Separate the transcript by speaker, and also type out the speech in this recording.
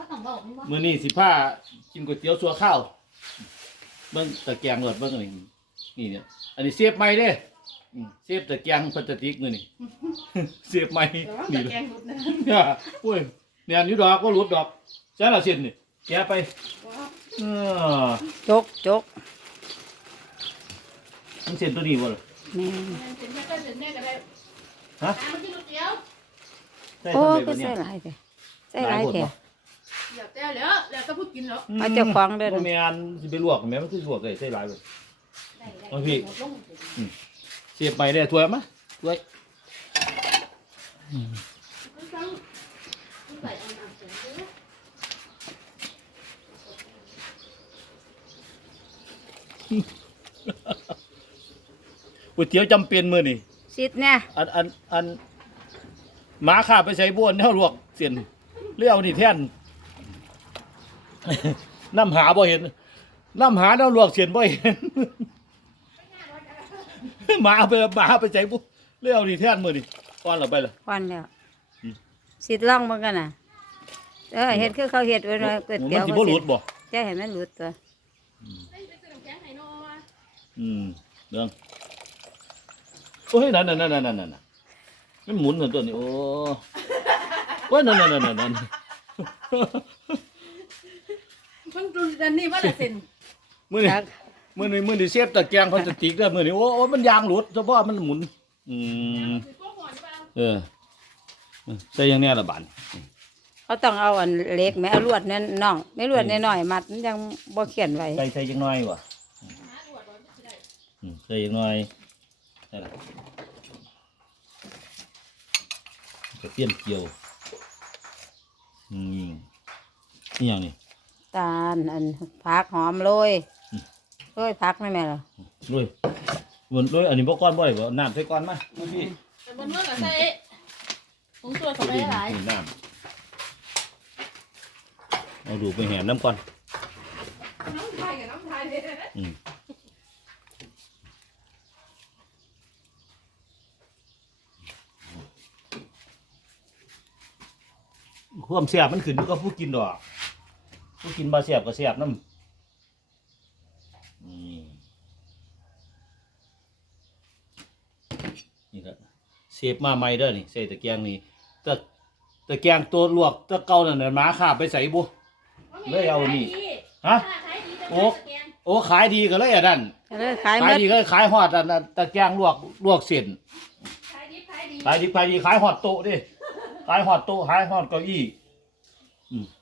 Speaker 1: มื้อนี้สิพากินก๋วยเตี๋ยวสัวข้าวเบิ่งตะแกรงรถเบิ่งนี่นี่เนี่ยอันนี้เสียบใหม่เด้เสียบตะแกรงพลาสติกมื้อนี้เสียบใหม่นี่เลยเนี่ยโอ้ยเนี่ยอยู่ดอกบ่หลุดดอกใช่ละเส้นนี่แกะไป
Speaker 2: จก
Speaker 1: มันเส้นตัวนี้บ่ล่ะ
Speaker 2: แม่
Speaker 1: ฮะ
Speaker 2: โอ้ก็ใส่หลายแท้ใส่หลายแท้
Speaker 3: อยากแต่แล้วก็พูดกินแล้ว
Speaker 2: เอาเจ้าของเด้อ
Speaker 1: บ่แม่นสิไปลวกแม่มันคือลวกได้ใส่หลายบ่เอาพี่เสียบใหม่ได้ถ้วยมั้ยถ้วยก๋วยเตี๋ยวจำเป็นมื้อนี่
Speaker 2: สิทธิ์เนี่ย
Speaker 1: อันหมาข้าไปใส่บ้วนเฮาลวกเส้นเลี้ยวนี่แท่นน้ำหาบ่เห็นน้ำหาเฮาลวกเส้นบ่เห็นหมาไปใส่บุเลี้ยวนี่แท่นมื้อนี่ก่อนละไปล่ะ
Speaker 2: ก่อนแล้วสิทธิ์ลองเบิ่งกันน่ะเฮ็ดคือเขาเฮ็ดไว้เนาะก๋วยเตี๋ยว
Speaker 1: มันสิบ่หลุดบ่
Speaker 2: จะให้มันหลุดตัว
Speaker 1: เรื่องโอ้ยนั่นมันหมุนเหมือนตัวนี้โอ้ยนั่น
Speaker 3: มันดูดันนี่ว่าละเซน
Speaker 1: มื้อนี้เชฟตะแกรงพลาสติกเด้อมื้อนี้โอ้มันยางหลุดเฉพาะมันหมุนใส่อย่างแน่ละบาด
Speaker 2: เขาต้องเอาอันเล็กแม่เอาลวดนั่นน้องไม่ลวดน้อยๆมัดมันยังบ่เขียนไว้
Speaker 1: ใส่จังน้อยว่ะใส่จังน้อยนั่นล่ะกระเทียมเจียวนี่อย่างนี้
Speaker 2: ตาลอันผักหอมโรยผักไม่แม่ล่ะ
Speaker 1: โรยอันนี้บ่ก้อนบ่ได้บ่น้ำใส่ก้อนมาพี่
Speaker 3: แต่บนเมื่อก็ใส่ผงชูรสเข้าไปหลาย
Speaker 1: น้ำเอาดูไปแหนน้ำก่อน
Speaker 3: น้ำไทยกับน้ำไทยเลย
Speaker 1: ความแซ่บมันขึ้นอยู่กับผู้กินดอกผู้กินบาแซ่บก็แซ่บน้ำนี่ครับเสียบมาใหม่เด้อนี่ใส่ตะแกรงนี่ตะแกรงตัวลวกตะเก่านั่นน่ะหมาข้าไปใส่บุเลยเอานี่ฮะโอ้ขายดีก็เลยอ่ะนั่นขายดีก็ขายฮอดอันตะแกรงลวกเส้นขายดีขายฮอดโต๊ะดิขายฮอดโต๊ะขายฮอดเก้าอี้